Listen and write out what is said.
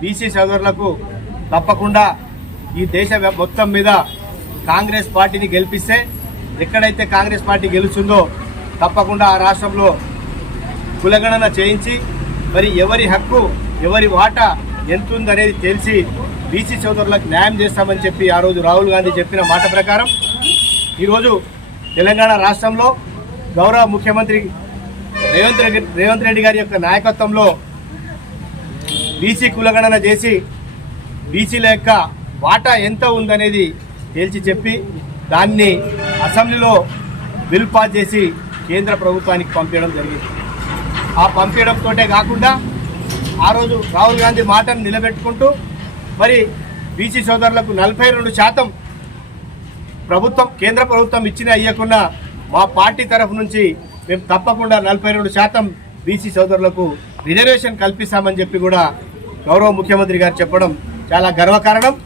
BC సోదరులకు తప్పకుండా ఈ దేశ మొత్తం మీద కాంగ్రెస్ పార్టీని గెలిపిస్తే ఎక్కడైతే కాంగ్రెస్ పార్టీ గెలుస్తుందో తప్పకుండా ఆ రాష్ట్రంలో కులగణన చేయించి మరి ఎవరి హక్కు ఎవరి వాటా ఎంతుందనేది తెలిసి బీసీ సోదరులకు న్యాయం చేస్తామని చెప్పి ఆ రోజు రాహుల్ గాంధీ చెప్పిన మాట ప్రకారం ఈరోజు తెలంగాణ రాష్ట్రంలో గౌరవ ముఖ్యమంత్రి రేవంత్ రెడ్డి గారి యొక్క నాయకత్వంలో బీసీ కులగణన చేసి బీసీల యొక్క వాటా ఎంత ఉందనేది తేల్చి చెప్పి దాన్ని అసెంబ్లీలో బిల్ పాస్ చేసి కేంద్ర ప్రభుత్వానికి పంపించడం జరిగింది. ఆ పంపించడంతో కాకుండా ఆ రోజు రాహుల్ గాంధీ మాటను నిలబెట్టుకుంటూ మరి బీసీ సోదరులకు 42% ప్రభుత్వం కేంద్ర ప్రభుత్వం ఇచ్చిన ఇవ్వకుండా మా పార్టీ తరఫు నుంచి మేము తప్పకుండా 42% బీసీ సోదరులకు రిజర్వేషన్ కల్పిస్తామని చెప్పి కూడా గౌరవ ముఖ్యమంత్రి గారు చెప్పడం చాలా గర్వకారణం.